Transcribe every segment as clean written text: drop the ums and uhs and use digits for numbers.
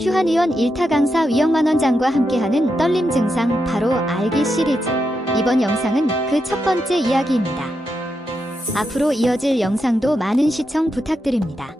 휴한의원 일타 강사 위영만 원장과 함께하는 떨림 증상 바로 알기 시리즈. 이번 영상은 그 첫 번째 이야기입니다. 앞으로 이어질 영상도 많은 시청 부탁드립니다.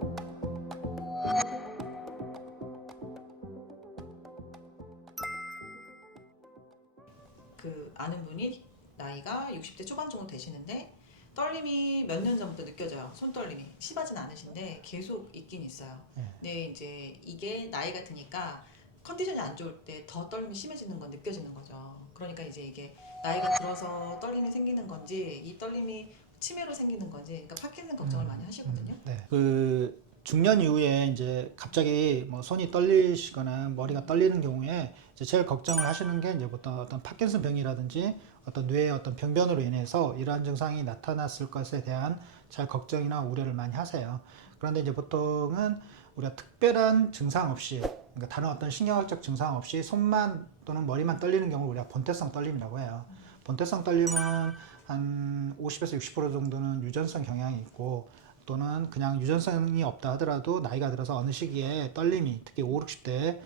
아는 분이 나이가 60대 초반 정도 되시는데 떨림이 몇 년 전부터 느껴져요. 손떨림이 심하진 않으신데 계속 있긴 있어요. 근데 이제 이게 나이가 드니까 컨디션이 안 좋을 때 더 떨림이 심해지는 건 느껴지는 거죠. 그러니까 이제 이게 나이가 들어서 떨림이 생기는 건지 이 떨림이 치매로 생기는 건지, 그러니까 파킨슨 걱정을 많이 하시거든요. 그 중년 이후에 이제 갑자기 뭐 손이 떨리시거나 머리가 떨리는 경우에 이제 제일 걱정을 하시는 게 이제 보통 어떤 파킨슨 병이라든지 어떤 뇌의 어떤 병변으로 인해서 이러한 증상이 나타났을 것에 대한 잘 걱정이나 우려를 많이 하세요. 그런데 이제 보통은 우리가 특별한 증상 없이, 그러니까 다른 어떤 신경학적 증상 없이 손만 또는 머리만 떨리는 경우를 우리가 본태성 떨림이라고 해요. 본태성 떨림은 한 50에서 60% 정도는 유전성 경향이 있고, 또는 그냥 유전성이 없다 하더라도 나이가 들어서 어느 시기에 떨림이, 특히 5, 60대에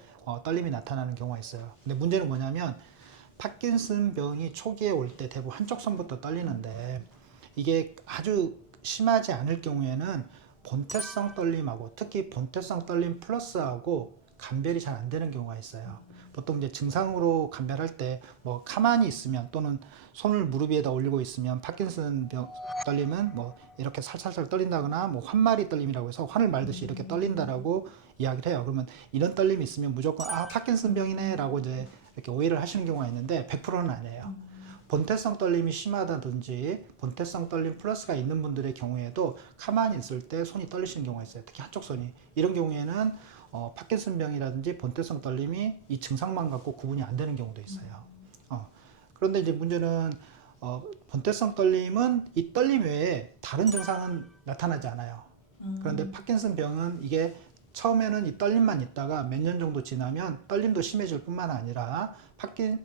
떨림이 나타나는 경우가 있어요. 근데 문제는 뭐냐면 파킨슨 병이 초기에 올 때 대부분 한쪽 손부터 떨리는데, 이게 아주 심하지 않을 경우에는 본태성 떨림하고, 특히 본태성 떨림 플러스하고 감별이 잘 안 되는 경우가 있어요. 보통 이제 증상으로 감별할 때 뭐 가만히 있으면, 또는 손을 무릎 위에다 올리고 있으면 파킨슨 병 떨림은 뭐 이렇게 살살살 떨린다거나 뭐 환마리 떨림이라고 해서 환을 말듯이 이렇게 떨린다라고 이야기를 해요. 그러면 이런 떨림이 있으면 무조건 파킨슨 병이네 라고 이제 이렇게 오해를 하시는 경우가 있는데 100%는 아니에요. 본태성 떨림이 심하다든지 본태성 떨림 플러스가 있는 분들의 경우에도 가만히 있을 때 손이 떨리시는 경우가 있어요. 특히 한쪽 손이. 이런 경우에는 파킨슨 병이라든지 본태성 떨림이 이 증상만 갖고 구분이 안 되는 경우도 있어요. 그런데 이제 문제는 본태성 떨림은 이 떨림 외에 다른 증상은 나타나지 않아요. 그런데 파킨슨 병은 이게 처음에는 이 떨림만 있다가 몇 년 정도 지나면 떨림도 심해질 뿐만 아니라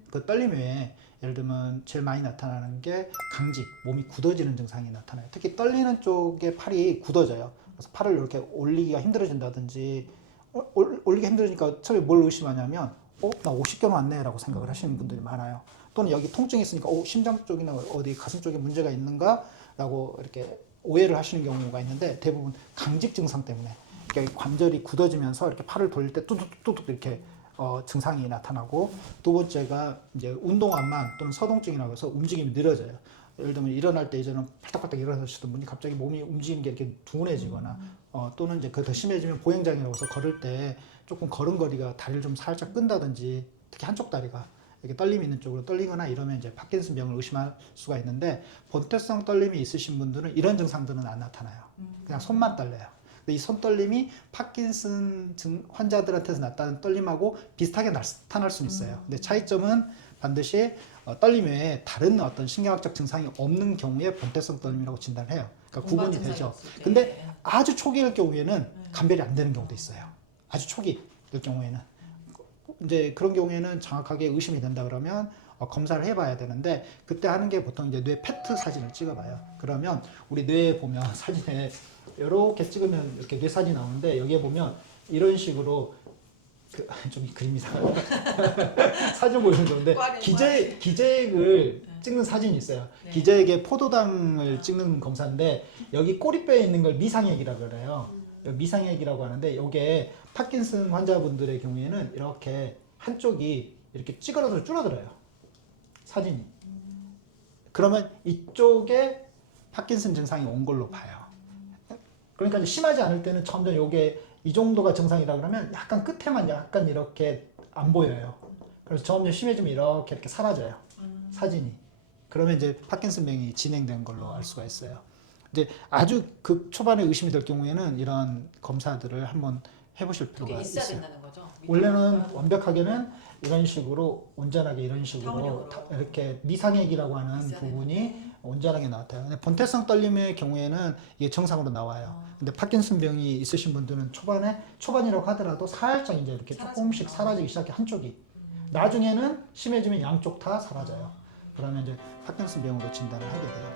그 떨림 외에 예를 들면 제일 많이 나타나는 게 강직, 몸이 굳어지는 증상이 나타나요. 특히 떨리는 쪽에 팔이 굳어져요. 그래서 팔을 이렇게 올리기가 힘들어진다든지, 올리기 힘들으니까 처음에 뭘 의심하냐면 나 50견 왔네 라고 생각을 하시는 분들이 많아요. 또는 여기 통증이 있으니까 심장 쪽이나 어디 가슴 쪽에 문제가 있는가 라고 이렇게 오해를 하시는 경우가 있는데, 대부분 강직 증상 때문에 이렇게 관절이 굳어지면서 이렇게 팔을 돌릴 때 뚜둑뚜둑 이렇게 증상이 나타나고, 두 번째가 이제 운동환만 또는 서동증이라고 해서 움직임이 느려져요. 예를 들면 일어날 때 이제는 팔딱팔딱 일어나시던 분이 갑자기 몸이 움직이는 게 이렇게 둔해지거나, 또는 이제 그 더 심해지면 보행장애라고 해서 걸을 때 조금 걸음걸이가 다리를 좀 살짝 끈다든지, 특히 한쪽 다리가 이렇게 떨림이 있는 쪽으로 떨리거나 이러면 이제 파킨슨 병을 의심할 수가 있는데, 본태성 떨림이 있으신 분들은 이런 증상들은 안 나타나요. 그냥 손만 떨려요. 근데 이 손떨림이 파킨슨 환자들한테서 나타나는 떨림하고 비슷하게 나타날 수는 있어요. 근데 차이점은 반드시 떨림 외에 다른 어떤 신경학적 증상이 없는 경우에 본태성 떨림이라고 진단을 해요. 그러니까 구분이 되죠. 근데 아주 초기일 경우에는 감별이 안 되는 경우도 있어요. 아주 초기일 경우에는. 이제 그런 경우에는 정확하게 의심이 된다 그러면 검사를 해봐야 되는데, 그때 하는 게 보통 이제 뇌 페트 사진을 찍어봐요. 그러면 우리 뇌에 보면 사진에 이렇게 찍으면 이렇게 뇌 사진이 나오는데, 여기에 보면 이런 식으로 좀 그림이 이상하다. 사진 보여주면 좋은데 기저액을 찍는 사진이 있어요. 기저액에 포도당을 찍는 검사인데, 여기 꼬리뼈에 있는 걸 미상액이라고 그래요. 미상액이라고 하는데, 이게 파킨슨 환자분들의 경우에는 이렇게 한쪽이 이렇게 찌그러져 줄어들어요, 사진이. 그러면 이쪽에 파킨슨 증상이 온 걸로 봐요. 그러니까 이제 심하지 않을 때는 점점 요게 이 정도가 증상이라 그러면 약간 끝에만 약간 이렇게 안 보여요. 그래서 점점 심해지면 이렇게 사라져요, 사진이. 그러면 이제 파킨슨 병이 진행된 걸로 알 수가 있어요. 이제 아주 극 초반에 의심이 될 경우에는 이런 검사들을 한번 해보실 필요가 있어요. 된다는 거죠? 원래는 완벽하게는 이런 식으로 온전하게 이런 식으로 이렇게 미상액이라고 하는 부분이 온전하게 나타나요. 근데 본태성 떨림의 경우에는 이게 정상으로 나와요. 근데 파킨슨 병이 있으신 분들은 초반이라고 하더라도 살짝 이제 이렇게 조금씩 사라지기 시작해, 한쪽이. 나중에는 심해지면 양쪽 다 사라져요. 그러면 이제 파킨슨 병으로 진단을 하게 돼요.